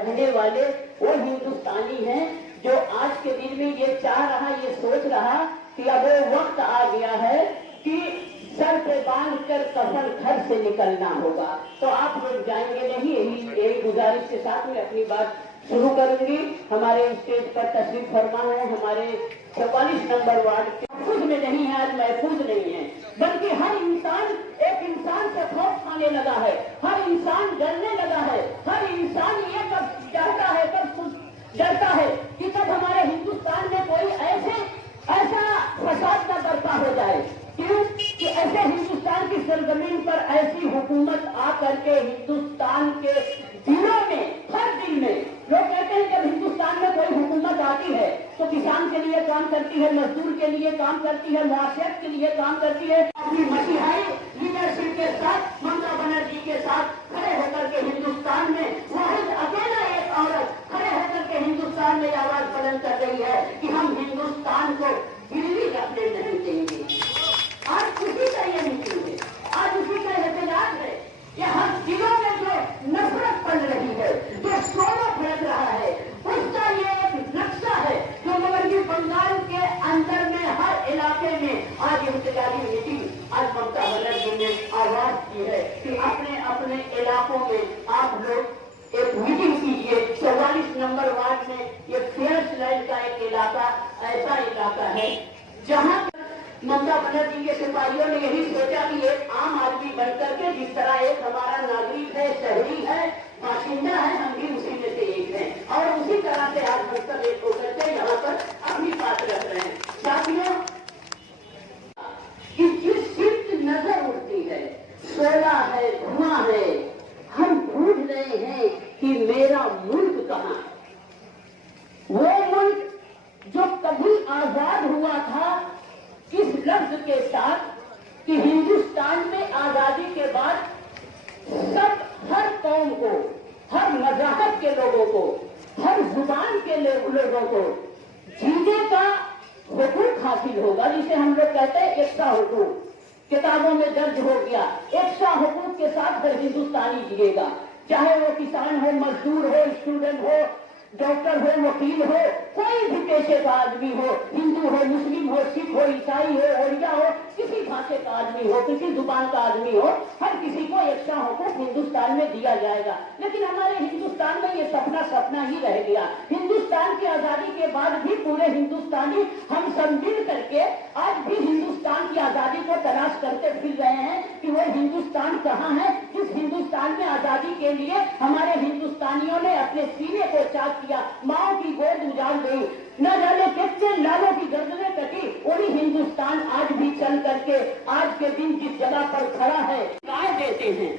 रहने वाले वो हिंदुस्तानी हैं जो आज के दिन में ये चाह रहा, ये सोच रहा कि अब वो वक्त आ गया है कि सर पे बांध कर कफन घर से निकलना होगा। तो आप लोग जाएंगे नहीं, यही गुजारिश के साथ में अपनी बात शुरू करूंगी। हमारे स्टेज पर तशरीफ फरमा है हमारे 44 नंबर वार्ड के महफूज में नहीं है, आज महफूज नहीं है, बल्कि हर इंसान एक इंसान से खौफ खाने लगा है, हर इंसान डरने लगा है, हर इंसान ये कब डरता है, कब डरता है कि कब हमारे हिंदुस्तान में कोई ऐसा फसाद का बर्पा हो जाए। क्यों कि ऐसे हिंदुस्तान की सरजमीन पर ऐसी हुकूमत आ करके हिंदुस्तान के दिलों में, हर दिल में, लोग कहते हैं जब हिंदुस्तान में कोई हुकूमत आती है तो किसान के लिए काम करती है, मजदूर के लिए काम करती है, मुआशरत के लिए काम करती है। अपनी मसीहाई लीडरशिप के साथ, ममता बनर्जी के साथ खड़े होकर के हिंदुस्तान में वाहिद अकेला एक औरत खड़े होकर के हिंदुस्तान में आवाज बुलंद कर रही है कि हम हिंदुस्तान को गिरवी रखने नहीं देंगे। आज उसी का ये मीटिंग है, आज उसी का एहतजाज है कि हर दिलों में जो नफरत पड़ रही है, जो शोर फैल रहा है, उसका ये एक नक्शा है जो मगरबी बंगाल के अंदर में हर इलाके में आज एहतजाजी मीटिंग आज ममता बनर्जी ने आवाज की है कि अपने अपने इलाकों में आप लोग एक मीटिंग कीजिए। 44 नंबर वार्ड में ये फेयर्स लाइन का एक इलाका ऐसा इलाका है जहां ममता बनर्जी के सिपाहियों ने यही सोचा कि एक आम आदमी बनकर के, जिस तरह एक हमारा नागरिक है, शहरी है, बाशिंदा है, हम भी उसी में से एक हैं और उसी तरह से आज मतलब एक होकर के यहाँ पर अपनी बात रख रहे हैं। साथियों, जिस सिर्फ नजर उड़ती है, शोला है, धुआं है, हम ढूंढ रहे हैं कि मेरा मुल्क कहाँ है। वो मुल्क जो कभी आजाद हुआ था इस लफ्ज के साथ कि हिंदुस्तान में आजादी के बाद सब, हर कौम को, हर मज़हब के लोगों को, हर जुबान के लोगों को जीने का हुकूक हासिल होगा, जिसे हम लोग कहते हैं एकसा हुकूक। किताबों में दर्ज हो गया, एकसा हुकूक के साथ हर हिंदुस्तानी जिएगा, चाहे वो किसान हो, मजदूर हो, स्टूडेंट हो, डॉक्टर हो, वकील हो, कोई भी पेशे का आदमी हो, हिंदू हो, मुस्लिम हो, सिख हो, ईसाई हो, ओरिया हो, किसी भाषा का आदमी हो, किसी जुबान का आदमी हो, हर किसी को एकसा हुकूक हिंदुस्तान में दिया जाएगा। लेकिन हमारे हिंदुस्तान में ये सपना ही रह गया। हिंदुस्तान की आजादी के बाद भी पूरे हिंदुस्तानी हम सब मिल करके आज भी हिंदुस्तान की आजादी को तलाश करते फिर रहे हैं कि वो हिंदुस्तान कहाँ है, जिस हिंदुस्तान में आजादी के लिए हमारे हिंदुस्तानियों ने अपने सीने को चाक किया, माओ की गोद उजाड़ गई, न जाने कितने लालों की गर्दनें कटी, वही हिंदुस्तान आज भी चल करके आज के दिन जिस जगह पर खड़ा है, राय देते हैं,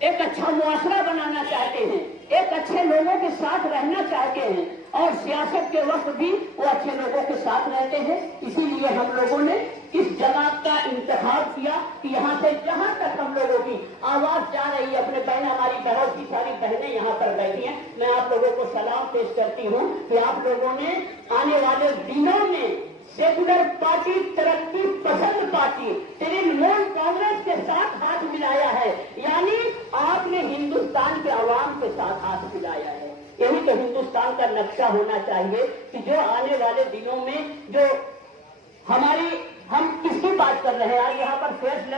एक अच्छा मुआशरा बनाना चाहते हैं, एक अच्छे लोगों के साथ रहना चाहते हैं और सियासत के वक्त भी वो अच्छे लोगों के साथ रहते हैं। इसीलिए हम लोगों ने इस जगह का इंतखाब किया कि यहाँ से जहाँ तक हम लोगों की आवाज जा रही है, अपने बहन, हमारी बहुत सी सारी बहनें यहाँ पर बैठी हैं, मैं आप लोगों को सलाम पेश करती हूँ कि आप लोगों ने आने वाले दिनों में सेकुलर पार्टी, तरक्की पसंद पार्टी, तृणमूल कांग्रेस के साथ हाथ मिलाया है, यानी आपने हिंदुस्तान के आवाम के साथ हाथ मिलाया है। यही तो हिंदुस्तान का नक्शा होना चाहिए कि जो आने वाले दिनों में जो हम किसकी बात कर रहे हैं, आज यहाँ पर फेयर्स